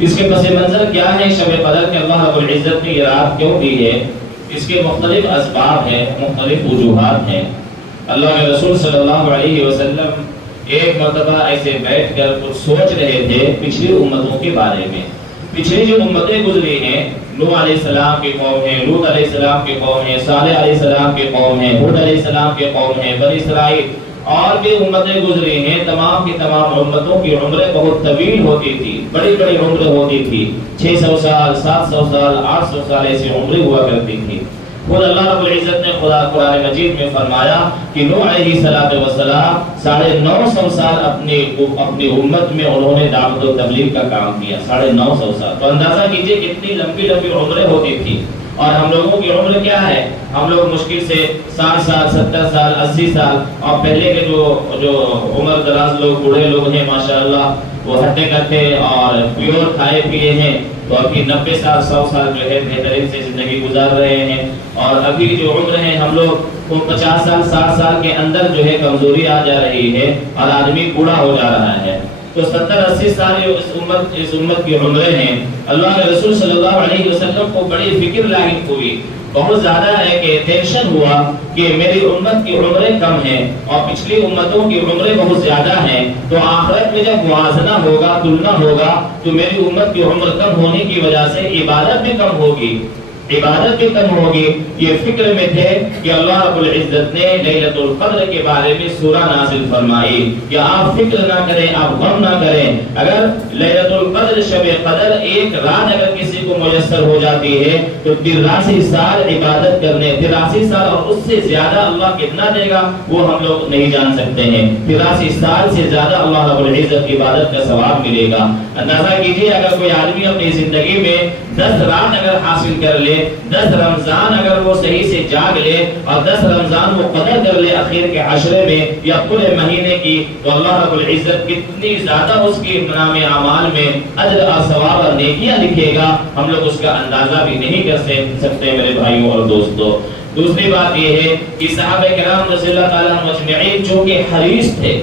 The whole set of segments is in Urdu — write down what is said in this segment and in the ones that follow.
اس کے پس منظر کیا ہے شب قدر کہ اللہ رب العزت نے یہ رات کیوں دی ہے؟ اس کے مختلف اسباب ہیں، مختلف وجوہات ہیں۔ اللہ کے رسول صلی اللہ علیہ وسلم ایک مرتبہ ایسے بیٹھ کر کچھ سوچ رہے تھے پچھلی امتوں کے بارے میں۔ پچھلی جو امتیں گزری ہیں، نوح علیہ السلام کی قوم ہے، لوط علیہ السلام کی قوم ہے، صالح علیہ السلام کی قوم ہے، ہود علیہ السلام کی قوم ہے، بنی اسرائیل اور بھی امتیں گزری ہیں، تمام کی تمام امتوں کی عمریں بہت طویل ہوتی تھی، بڑی بڑی عمریں ہوتی تھی، 600 سال، 700 سال، 800 سال ایسی عمریں ہوا کرتی تھی۔ خود اللہ رب العزت نے قرآن مجید میں فرمایا کہ نوح علیہ السلام 950 سال اپنی امت میں انہوں نے دعوت و تبلیغ کا کام کیا، 950 سال۔ تو اندازہ کیجئے کتنی لمبی لمبی عمریں ہوتی تھی۔ اور ہم لوگوں کی عمر کیا ہے؟ ہم لوگ مشکل سے 60 سال، 70 سال، 80 سال، اور پہلے کے جو عمر دراز لوگ، بوڑھے لوگ ہیں ماشاءاللہ، وہ ہٹے کٹے اور پیور کھائے پیے ہیں، تو ابھی 90 سال، 100 سال جو ہے بہترین سے زندگی گزار رہے ہیں۔ اور ابھی جو عمر ہے ہم لوگ وہ 50 سال، 60 سال کے اندر جو ہے کمزوری آ جا رہی ہے اور آدمی بوڑھا ہو جا رہا ہے۔ تو 70-80 سال اس امت کی عمریں ہیں۔ اللہ کے رسول صلی اللہ علیہ وسلم کو بڑی فکر لاحق ہوئی، بہت زیادہ ہے کہ ٹینشن ہوا کہ میری امت کی عمریں کم ہیں اور پچھلی امتوں کی عمریں بہت زیادہ ہیں، تو آخرت میں جب موازنہ ہوگا، تلنا ہوگا، تو میری امت کی عمر کم ہونے کی وجہ سے عبادت بھی کم ہوگی، عبادت بھی کم ہوگی۔ یہ فکر میں تھے کہ اللہ رب العزت نے لیلۃ القدر کے بارے میں سورہ نازل فرمائی کہ آپ فکر نہ کریں، آپ غم نہ کریں۔ اگر لیلۃ القدر، شب قدر، ایک رات اگر کسی کو میسر ہو جاتی ہے تو 83 سال عبادت کرنے، 83 سال اور اس سے زیادہ اللہ کتنا دے گا وہ ہم لوگ نہیں جان سکتے ہیں۔ 83 سال سے زیادہ اللہ رب العزت کی عبادت کا ثواب ملے گا۔ اندازہ کیجئے اگر کوئی آدمی اپنی زندگی میں 10 رات اگر حاصل کر لے، 10 رمضان اگر وہ صحیح سے جاگ لے اور 10 رمضان وہ قدر کر لے اخیر کے عشرے میں یا پورے مہینے کی، تو اللہ رب العزت کتنی زیادہ اس کی نام اعمال میں اجر اور ثواب اور نیکیاں لکھے گا، ہم لوگ اس کا اندازہ بھی نہیں کر سکتے میرے بھائیوں اور دوستوں۔ دوسری بات یہ ہے کہ صحابہ کرام رضی اللہ تعالیٰ عنہم اجمعین جو کہ حریص تھے،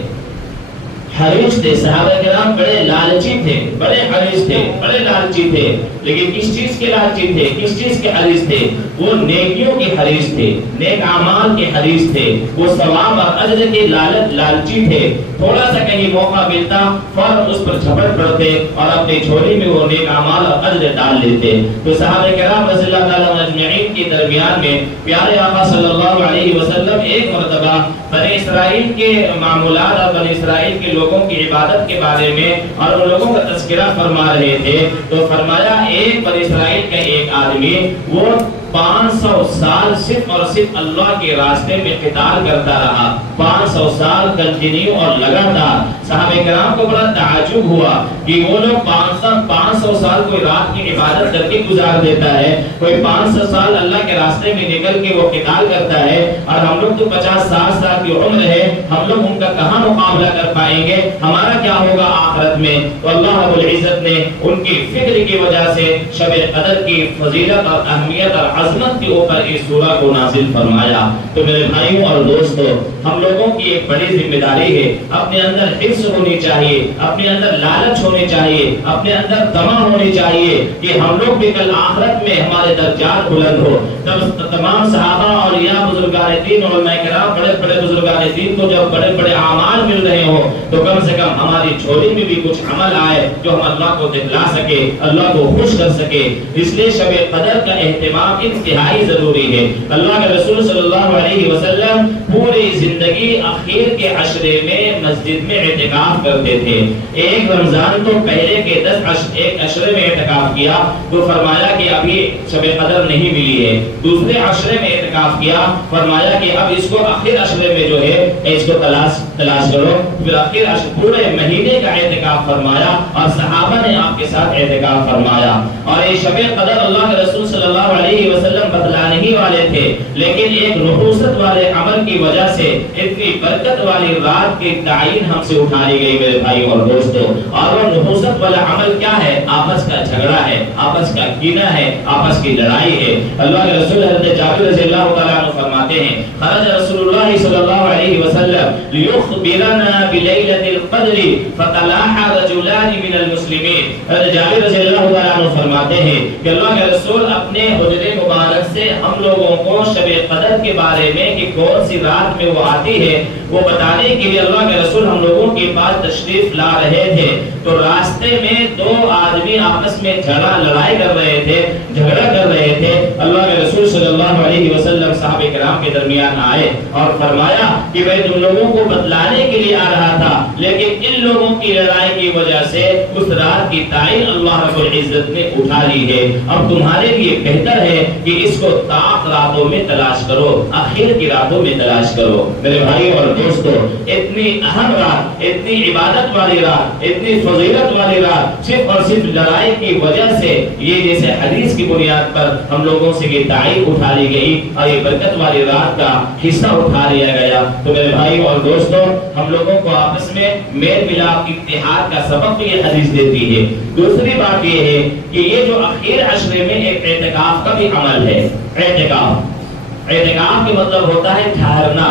صحابہ کرام بڑے لالچی تھے، بڑے حریص تھے، بڑے لالچی تھے، لیکن کس چیز کے لالچی تھے، کس چیز کے حریص تھے؟ وہ نیکیوں کے حریص تھے، نیک اعمال کے حریص تھے، وہ ثواب اور اجر کے لالچی تھے۔ تھوڑا سا کہیں موقع ملتا فوراً اس پر جھپٹ پڑتے اور اپنی جھولی میں وہ نیک اعمال اور اجر ڈال لیتے۔ تو صحابہ کرام رضی اللہ تعالیٰ عنہم اجمعین کے درمیان میں پیارے آقا صلی اللہ علیہ وسلم ایک مرتبہ بنی اسرائیل کے معمولات اور بنی اسرائیل کے لوگوں کی عبادت کے بارے میں اور ان لوگوں کا تذکرہ فرما رہے تھے، تو فرمایا ایک بنی اسرائیل کا ایک آدمی وہ 500 سال صرف اور صرف اللہ کے راستے میں قتال کرتا رہا، 500 سال کنٹینیو اور لگاتار۔ صحابہ کرام کو بڑا تعجب ہوا کہ وہ لوگ 500 سال کوئی رات کی عبادت کر کے گزار دیتا ہے، کوئی 500 سال اللہ کے راستے میں نکل کے وہ قتال کرتا ہے، اور ہم لوگ تو 50-60 سال کی عمر ہے، ہم لوگ ان کا کہاں مقابلہ کر پائیں گے، ہمارا کیا ہوگا آخرت میں؟ تو اللہ رب العزت نے ان کی فکر کی وجہ سے شب قدر کی فضیلت اور اہمیت اور عظمت کے اوپر اس سورہ کو نازل فرمایا۔ تو میرے بھائیوں اور دوستو، ہم لوگوں کی ایک بڑی ذمہ داری ہے، اپنے اندر حرص ہونی چاہیے، اپنے اندر لالچ ہونی چاہیے، اپنے اندر طمع ہونی چاہیے کہ ہم لوگ بھی کل آخرت میں ہمارے درجات بلند ہو۔ تب تمام صحابہ اور یا بزرگان دین، علماء کرام، بڑے بڑے بزرگان دین کو جب بڑے بڑے اعمال مل رہے ہوں تو کم سے کم ہماری جھولی میں بھی کچھ عمل آئے جو ہم اللہ کو دکھلا سکے، اللہ کو خوش کر سکے۔ اس لیے شب قدر کا اہتمام انتہائی ضروری ہے۔ اللہ کے رسول صلی اللہ علیہ وسلم پوری زندگی اخیر کے عشرے میں مسجد میں اعتکاف کرتے تھے۔ ایک رمضان تو پہلے کے 10 ایک عشرے میں اعتکاف کیا تو فرمایا کہ ابھی شب قدر نہیں ملی ہے۔ دوسرے عشرے میں اعتکاف کیا، فرمایا کہ اب اس کو آخر عشرے میں جو ہے اس کو تلاش کرو۔ پھر آخر پورے مہینے کا اعتکاف فرمایا اور صحابہ نے آپ کے ساتھ اعتکاف فرمایا۔ اور یہ شب قدر اللہ کے رسول صلی اللہ علیہ وسلم بتلانے ہی والے تھے، لیکن ایک نحوست والے عمل کی وجہ سے اتنی برکت والی رات کی تعین ہم سے اٹھائی گئی میرے بھائی اور دوستو۔ اور وہ نحوست والا عمل کیا ہے؟ آپس کا جھگڑا جھگڑا ہے، آپس کا کینہ ہے، آپس کی لڑائی ہے۔ اللہ کے رسول حضرت جابر رضی اللہ تعالیٰ عنہ فرماتے ہیں خرج رسول اللہ صلی اللہ علیہ وسلم لیخبرنا بلیلۃ القدر فتلاحى رجلان من المسلمین۔ حضرت جابر رضی اللہ تعالیٰ عنہ فرماتے ہیں کہ اللہ کے رسول اپنے حجرے مبارک سے ہم لوگوں کو شب قدر کے بارے میں کہ کون سی رات میں وہ آتی ہے وہ بتانے کے لیے اللہ کے رسول ہم لوگوں کے پاس تشریف لا رہے تھے، تو راستے میں دو آدمی آپس میں لڑائی کر رہے تھے، جھگڑا کر رہے تھے۔ اللہ کے رسول صلی اللہ علیہ وسلم صحابہ کرام کے درمیان آئے اور فرمایا کہ میں تم لوگوں کو بتلانے کے لیے آ رہا تھا، لیکن ان لوگوں کی لڑائی کی وجہ سے اس رات کی تعین اللہ رب العزت نے اٹھا لی ہے۔ اب تمہارے لیے بہتر ہے کہ اس کو طاق راتوں میں تلاش کرو، آخر کی راتوں میں تلاش کرو۔ میرے بھائی اور دوستو، اتنی اہم رات، اتنی عبادت والی رات، اتنی فضیلت والی رات صرف اور صرف لڑائی کی وجہ سے یہ جیسے حدیث کی بنیاد پر ہم لوگوں سے یہ تعین اٹھا لی گئی اور یہ برکت والی رات کا حصہ اٹھا لیا گیا۔ تو میرے بھائی اور دوستو، ہم لوگوں کو آپس میں میل ملاپ اتحاد کا سبق بھی یہ حدیث دیتی ہے۔ دوسری بات یہ ہے کہ یہ جو اخیر عشرے میں ایک اعتکاف کا بھی عمل ہے۔ اعتکاف کے مطلب ہوتا ہے ٹھہرنا۔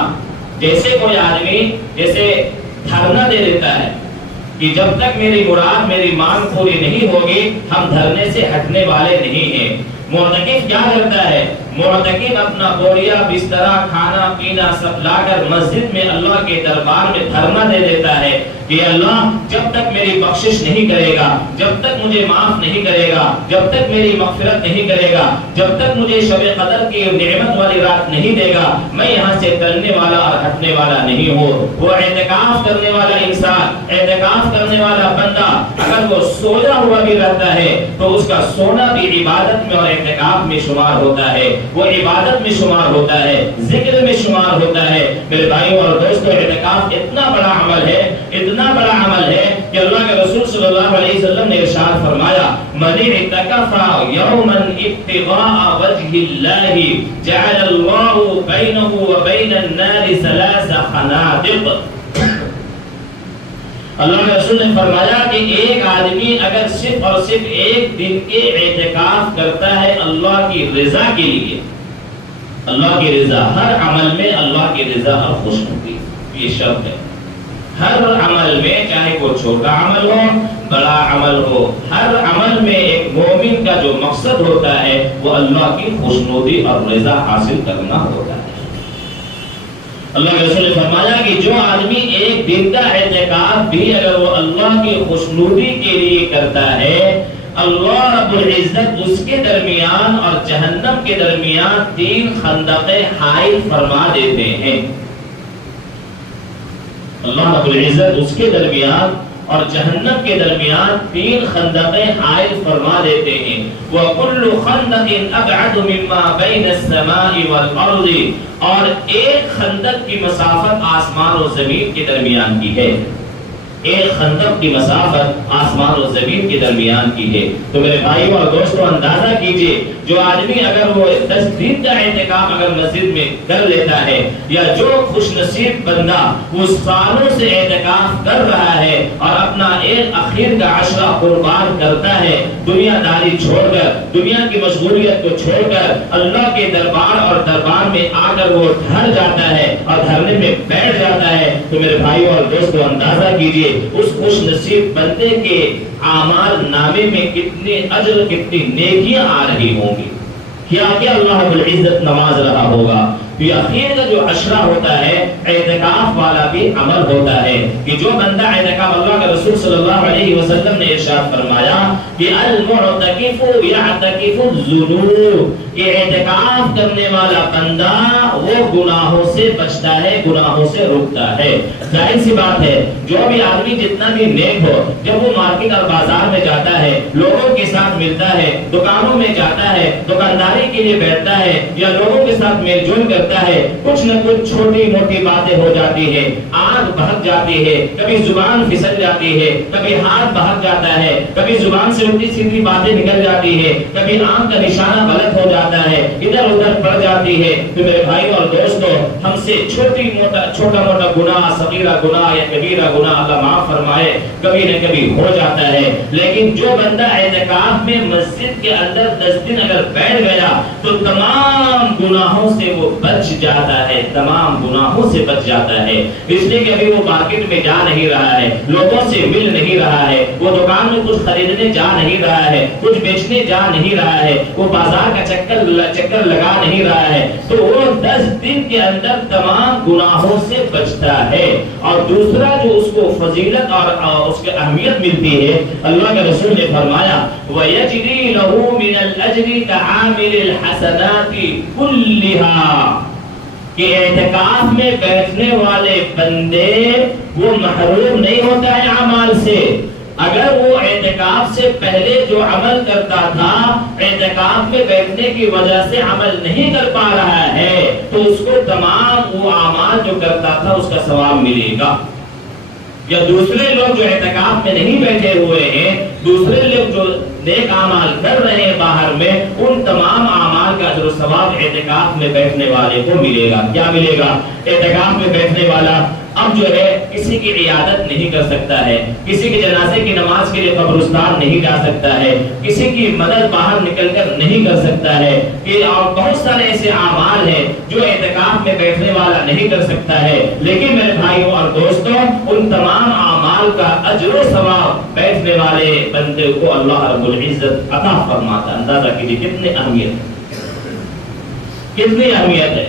جیسے کوئی آدمی جیسے دھرنا دے دیتا ہے کہ جب تک میری مراد میری مانگ پوری نہیں ہوگی ہم دھرنے سے ہٹنے والے نہیں ہیں۔ معتکف کیا کرتا ہے؟ معتکف اپنا بوریا، بسترا، کھانا پینا سب لا کر مسجد میں اللہ کے دربار میں دھرنا دے دیتا ہے کہ اللہ جب تک میری بخشش نہیں کرے گا، جب تک مجھے معاف نہیں کرے گا، جب تک میری مغفرت نہیں کرے گا، جب تک مجھے شب قدر کی نعمت والی رات نہیں دے گا، میں یہاں سے ٹلنے والا اور ہٹنے والا نہیں ہوں۔ وہ اعتکاف کرنے والا انسان، اعتکاف کرنے والا بندہ اگر وہ سویا ہوا بھی رہتا ہے تو اس کا سونا بھی عبادت میں اور اعتکاف میں شمار ہوتا ہے، وہ عبادت میں شمار ہوتا ہے، ذکر میں شمار ہوتا ہے۔ میرے بھائیوں اور دوستوں، اعتکاف اتنا بڑا عمل ہے، اتنا بڑا عمل ہے کہ اللہ کے رسول صلی اللہ علیہ وسلم نے ارشاد فرمایا من اعتکف یوما ابتغاء وجہ اللہ جعل اللہ بینہ وبین النار ثلاث خنادق۔ اللہ کے رسول نے فرمایا کہ ایک آدمی اگر صرف اور صرف ایک دن کے اعتکاف کرتا ہے اللہ کی رضا کے لیے، اللہ کی رضا، ہر عمل میں اللہ کی رضا اور خوشنودی یہ شرط ہے۔ ہر عمل میں چاہے وہ چھوٹا عمل ہو بڑا عمل ہو، ہر عمل میں ایک مومن کا جو مقصد ہوتا ہے وہ اللہ کی خوشنودی اور رضا حاصل کرنا ہوتا ہے۔ اللہ کے رسول نے فرمایا کہ جو آدمی ایک دن کا اعتکاف بھی اگر وہ اللہ کی خوشنودی کے لیے کرتا ہے، اللہ رب العزت اس کے درمیان اور جہنم کے درمیان 3 خندقیں حائل فرما دیتے ہیں۔ اللہ رب العزت اس کے درمیان اور جہنم کے درمیان 3 خندقیں حائل فرما دیتے ہیں۔ وَكُلُّ خَندَقٍ أَبْعَدُ مِمَّا بَيْنَ السَّمَاءِ وَالْأَرْضِ، اور ایک خندق کی مسافت آسمان و زمین کے درمیان کی ہے۔ ایک خندق کی مسافت آسمان و زمین کے درمیان کی ہے۔ تو میرے بھائیوں اور دوستوں، اندازہ کیجئے جو آدمی اگر وہ 10 دن کا اعتکاف اگر مسجد میں کر لیتا ہے، یا جو خوش نصیب بندہ وہ سالوں سے اعتکاف کر رہا ہے اور اپنا ایک اخیر کا عشرہ قربان کرتا ہے، دنیا داری چھوڑ کر، دنیا کی مشغولیت کو چھوڑ کر اللہ کے دربار اور دربار میں آ کر وہ ٹھہر جاتا ہے اور دھرنے میں بیٹھ جاتا ہے، تو میرے بھائیوں اور دوستوں اندازہ کیجئے اس خوش نصیب بندے کے اعمال نامے میں کتنے اجر، کتنی نیکیاں آ رہی ہوں گی، کیا کیا اللہ رب العزت نواز رہا ہوگا۔ تو یہ اخیر کا جو عشرہ ہوتا ہے اعتکاف والا بھی عمل ہوتا ہے کہ جو بندہ اعتکاف، اللہ کے رسول صلی اللہ علیہ وسلم نے ارشاد فرمایا کہ المعتکف یعتکف الذنوب، کہ اعتکاف کرنے والا بندہ وہ گناہوں سے بچتا ہے، گناہوں سے رکتا ہے۔ ظاہر سی بات ہے جو بھی آدمی جتنا بھی نیک ہو، جب وہ مارکیٹ اور بازار میں جاتا ہے، لوگوں کے ساتھ ملتا ہے، دکانوں میں جاتا ہے، دکانداری کے لیے بیٹھتا ہے یا لوگوں کے ساتھ میل جول کرتا کرتا ہے کچھ نہ کچھ چھوٹی موٹی باتیں ہو جاتی ہے، آنکھ بہک جاتی ہے، کبھی زبان پھسل جاتی ہے، کبھی ہاتھ بہک جاتا ہے، کبھی زبان سے الٹی سیدھی باتیں نکل جاتی ہے، کبھی آنکھ کا نشانہ غلط ہو جاتا ہے، ادھر ادھر پڑ جاتی ہے۔ تو میرے بھائیوں اور دوستوں، ہم سے چھوٹا موٹا گناہ، صغیرہ گناہ یا کبیرہ گناہ اللہ معاف فرمائے کبھی نہ کبھی ہو جاتا ہے، لیکن جو بندہ اعتکاف میں مسجد کے اندر 10 دن اگر بیٹھ گیا تو تمام گناہوں سے وہ بچ جاتا ہے، تمام گناہوں سے بچ جاتا ہے۔ اس لیے کہ ابھی وہ مارکیٹ میں جا نہیں رہا ہے، لوگوں سے مل نہیں رہا ہے، وہ دکان میں کچھ خریدنے جا نہیں رہا ہے، کچھ بیچنے جا نہیں رہا ہے، وہ بازار کا چکر لگا نہیں رہا ہے، تو وہ 10 دن کے اندر تمام گناہوں سے بچتا ہے۔ اور دوسرا جو اس کو فضیلت اور اس کی اہمیت ملتی ہے، اللہ کے رسول نے فرمایا وَيَجْرِي لَهُ مِنَ الْأَجْرِ كَعَامِلِ الْحَسَنَاتِ كُلِّهَا، کہ اعتکاف میں بیٹھنے والے بندے وہ محروم نہیں ہوتا ہے اعمال سے۔ اگر وہ اعتکاف سے پہلے جو عمل کرتا تھا اعتکاف میں بیٹھنے کی وجہ سے عمل نہیں کر پا رہا ہے تو اس کو تمام وہ اعمال جو کرتا تھا اس کا ثواب ملے گا۔ یا دوسرے لوگ جو اعتکاف میں نہیں بیٹھے ہوئے ہیں، دوسرے لوگ جو نیک اعمال کر رہے ہیں باہر میں، ان تمام اعمال کا اجر و ثواب اعتکاف میں بیٹھنے والے کو ملے گا۔ کیا ملے گا؟ اعتکاف میں بیٹھنے والا اب جو ہے کسی کی عیادت نہیں کر سکتا ہے، کسی کے جنازے کی نماز کے لیے قبرستان نہیں جا سکتا ہے، کسی کی مدد باہر نکل کر نہیں کر سکتا ہے، کہ اور بہت سارے ایسے اعمال ہیں جو اعتکاف میں بیٹھنے والا نہیں کر سکتا ہے۔ لیکن میرے بھائیوں اور دوستوں، ان تمام اعمال کا اجر و ثواب بیٹھنے والے بندے کو اللہ رب العزت عطا فرماتا۔ اندازہ کیجیے کتنی اہمیت ہے۔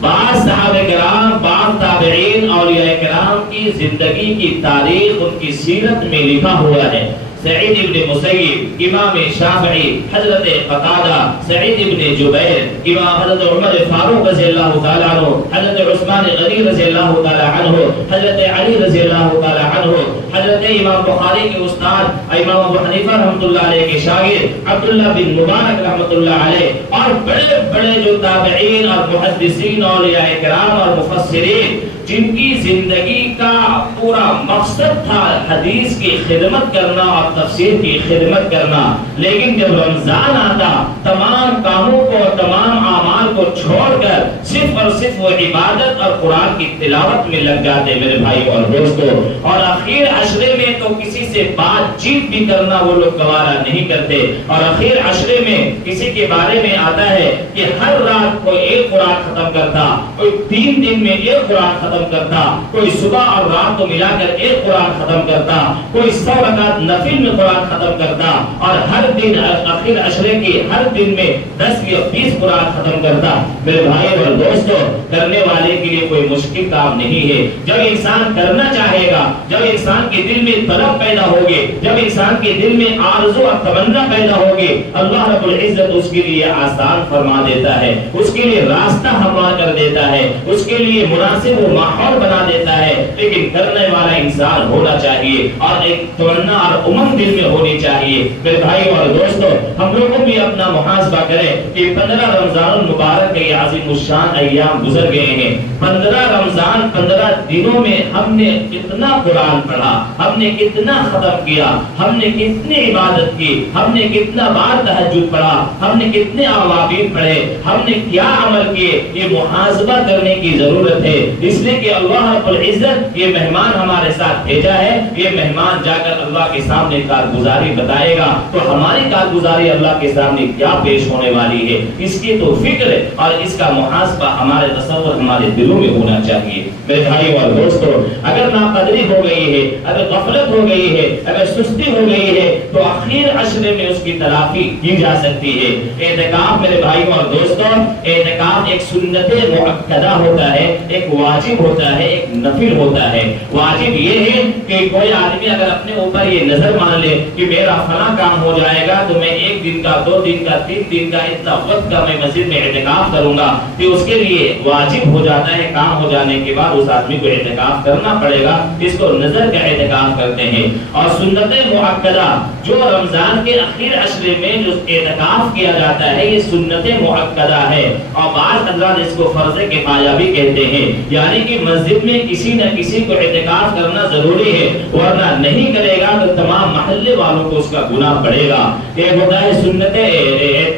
بعض صحابہ کرام، بعض تابعین، اولیاء کرام کی زندگی کی تاریخ ان کی سیرت میں لکھا ہوا ہے۔ سعید ابن مسیب، امام شافعی، حضرت قتادہ، سعید ابن جبیر، امام حضرت عمر فاروق رضی اللہ تعالی عنہ، حضرت عثمان غنی رضی اللہ تعالی عنہ، حضرت علی رضی اللہ تعالی عنہ، حضرت امام بخاری کے استاد امام ابو حنیفہ رحمۃ اللہ علیہ کے شاگرد عبداللہ بن مبارک رحمۃ اللہ علیہ، اور بڑے بڑے جو تابعین اور محدثین اولیاء کرام اور مفسرین جن کی زندگی کا پورا مقصد تھا حدیث کی خدمت کرنا اور تفسیر کی خدمت کرنا، لیکن جب رمضان آتا تمام کاموں کو، تمام اعمال کو چھوڑ کر صرف اور صرف وہ عبادت اور قرآن کی تلاوت میں لگ جاتے میرے بھائی اور دوستوں۔ اور اخیر عشرے میں تو کسی سے بات چیت بھی کرنا وہ لوگ گوارا نہیں کرتے، اور اخیر عشرے میں کسی کے بارے میں آتا ہے کہ ہر رات کوئی ایک قرآن ختم کرتا، کوئی 3 دن میں ایک قرآن ختم کرتا، کوئی صبح اور رات کو ملا کر ایک قرآن ختم کرتا، کوئی 100 رکعت نفل میں قرآن ختم کرتا، اور ہر دن آخر عشرے کے ہر دن میں 10 یا 20 قرآن ختم کرتا۔ میرے بھائی اور دوستوں، کرنے والے کے لیے کوئی مشکل کام نہیں ہے۔ جب انسان کرنا چاہے گا، جب انسان کے دل میں طلب پیدا ہوگی، جب انسان کے دل میں آرزو اور تمنا پیدا ہوگی، اللہ رب العزت اس کے لیے آسان فرما دیتا ہے، اس کے لیے راستہ ہموار کر دیتا ہے، اس کے لیے مناسب و ماحول بنا دیتا ہے۔ لیکن کرنے والا انسان ہونا چاہیے اور ایک تمنا اور امنگ دل میں ہونی چاہیے۔ میرے بھائی اور دوستوں، ہم لوگوں بھی اپنا محاسبہ کریں کہ 15 رمضان المبارک کے عظیم الشان ایام گزر گئے ہیں۔ 15 رمضان 15 دنوں میں ہم نے کتنا قرآن پڑھا، ہم نے کتنا ختم کیا، ہم نے کتنی عبادت کی، ہم نے کتنا بار تہجد پڑھا، ہم نے کتنے اوابین پڑھے، ہم نے کیا عمل کیے، یہ محاسبہ کرنے کی ضرورت ہے۔ اس لیے کہ اللہ رب العزت یہ مہمان ہمارے ساتھ بھیجا ہے، یہ مہمان جا کر اللہ کے سامنے کارگزاری بتائے گا، تو ہماری کارگزاری اللہ کے سامنے کیا پیش ہونے والی ہے، اس کی تو فکر اور اس کا محاسبہ ہمارے تصور ہمارے دلوں میں ہونا چاہیے۔ میرے بھائی اور دوستوں، اگر ناقدری ہو گئی ہے، اگر غفلت ہو گئی ہے، اگر سستی ہو گئی ہے، تو آخر عشرے میں اس کی تلافی کی جا سکتی ہے۔ اعتکاف میرے بھائیوں اور دوستوں، اعتکاف ایک سنت مؤکدہ ہوتا ہے، ایک واجب ہوتا ہے، ایک نفل ہوتا ہے۔ واجب یہ ہے کہ کوئی آدمی اگر اپنے اوپر یہ نظر مان لے کہ میرا فلاں کام ہو جائے گا تو میں 1 دن کا، 2 دن کا، 3 دن کا، اتنا وقت کا میں مسجد میں اعتکاف کروں گا، تو اس کے لیے واجب ہو جاتا ہے۔ کام ہو جانے کے بعد اس آدمی کو اعتکاف کرنا پڑے گا، اس کو نظر کا اعتکاف کرتا کرتے ہیں. اور سنت مؤکدہ جو رمضان کے اخیر عشرے میں جو اعتکاف کیا جاتا ہے یہ سنت مؤکدہ ہے. اور بعض حضرات اس کو فرض کفایہ بھی کہتے ہیں، یعنی کہ مسجد میں کسی نہ کسی کو اعتکاف کرنا ضروری ہے، ورنہ نہیں کرے گا تو تمام محلے والوں کو اس کا گناہ پڑے گا. ایک ہوتا ہے سنت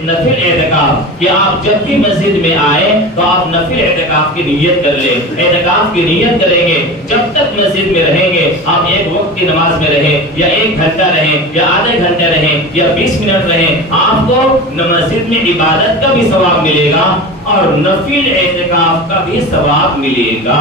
نفل اعتکاف کہ آپ جب بھی مسجد میں آئے تو آپ نفل اعتکاف کی نیت کر لیں. اعتکاف کی نیت کریں گے جب تک مسجد میں رہیں گے، آپ ایک وقت کی نماز میں رہیں یا 1 گھنٹہ رہیں یا آدھے گھنٹے رہیں یا 20 منٹ رہیں، آپ کو مسجد میں عبادت کا بھی ثواب ملے گا اور نفل اعتکاف کا بھی ثواب ملے گا.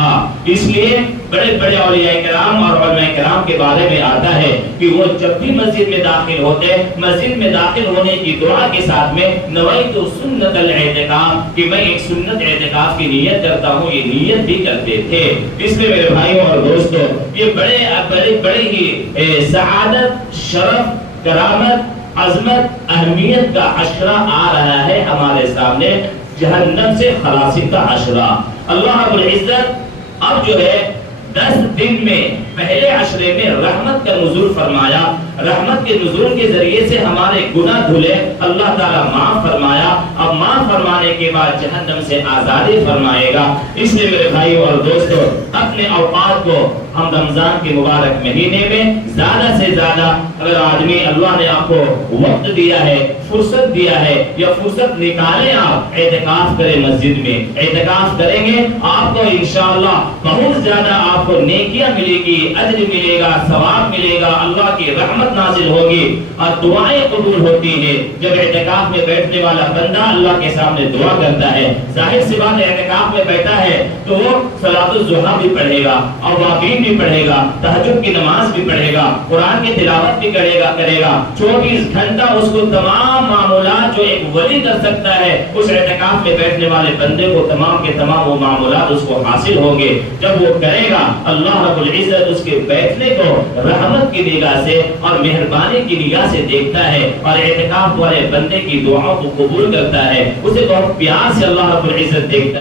اس لیے بڑے بڑے اولیاء کرام اور علماء کرام کے بارے میں آتا ہے کہ وہ جب بھی مسجد میں داخل ہوتے، مسجد میں داخل ہونے کی دعا کے ساتھ میں نویت سنت الاعتکاف کہ میں ایک سنت اعتکاف کی نیت کرتا ہوں، یہ نیت بھی کرتے تھے. اس لیے میرے بھائیوں اور دوستوں یہ بڑے ہی سعادت، شرف، کرامت، عظمت، اہمیت کا عشرہ آ رہا ہے ہمارے سامنے، جہنم سے خلاصی کا عشرہ. اللہ رب العزت اب جو ہے 10 دن میں پہلے عشرے میں رحمت کا نزول فرمایا. رحمت کے نزول کے ذریعے سے ہمارے گناہ دھلے، اللہ تعالیٰ معاف فرمایا. اب معاف فرمانے کے بعد جہنم سے آزادی فرمائے گا. اس لیے میرے بھائیوں اور دوستوں اپنے اوقات کو ہم رمضان کے مبارک مہینے میں زیادہ سے زیادہ، اگر آدمی اللہ نے آپ کو وقت دیا ہے، فرصت دیا ہے، یا فرصت نکالیں، آپ اعتکاف کریں. مسجد میں اعتکاف کریں گے آپ کو انشاءاللہ بہت زیادہ آپ کو نیکیاں ملے گی، اجر ملے گا، ثواب ملے گا، اللہ کی رحمت نازل ہوگی اور دعائیں قبول ہوتی ہیں. جب اعتکاف میں بیٹھنے والا بندہ اللہ کے سامنے دعا کرتا ہے، ظاہر سی بات اعتکاف میں بیٹھا ہے تو وہ صلاۃ الضحیٰ بھی پڑھے گا، اوابین بھی پڑھے گا، تہجد کی نماز بھی پڑھے گا، قرآن کی تلاوت بھی کرے گا. 24 گھنٹہ اس کو تمام معاملات جو ایک ولی کر سکتا ہے، اس اعتکاف میں بیٹھنے والے بندے کو تمام کے تمام وہ معاملات اس کو حاصل ہوں گے. جب وہ کرے گا اللہ رب العزت اس کے بیٹھنے کو رحمت کی نگاہ سے اور مہربانی کی نگاہ سے دیکھتا ہے اور اعتکاف والے بندے کی دعاؤں کو قبول کرتا ہے. اسے بہت پیار سے اللہ رب العزت دیکھتا ہے.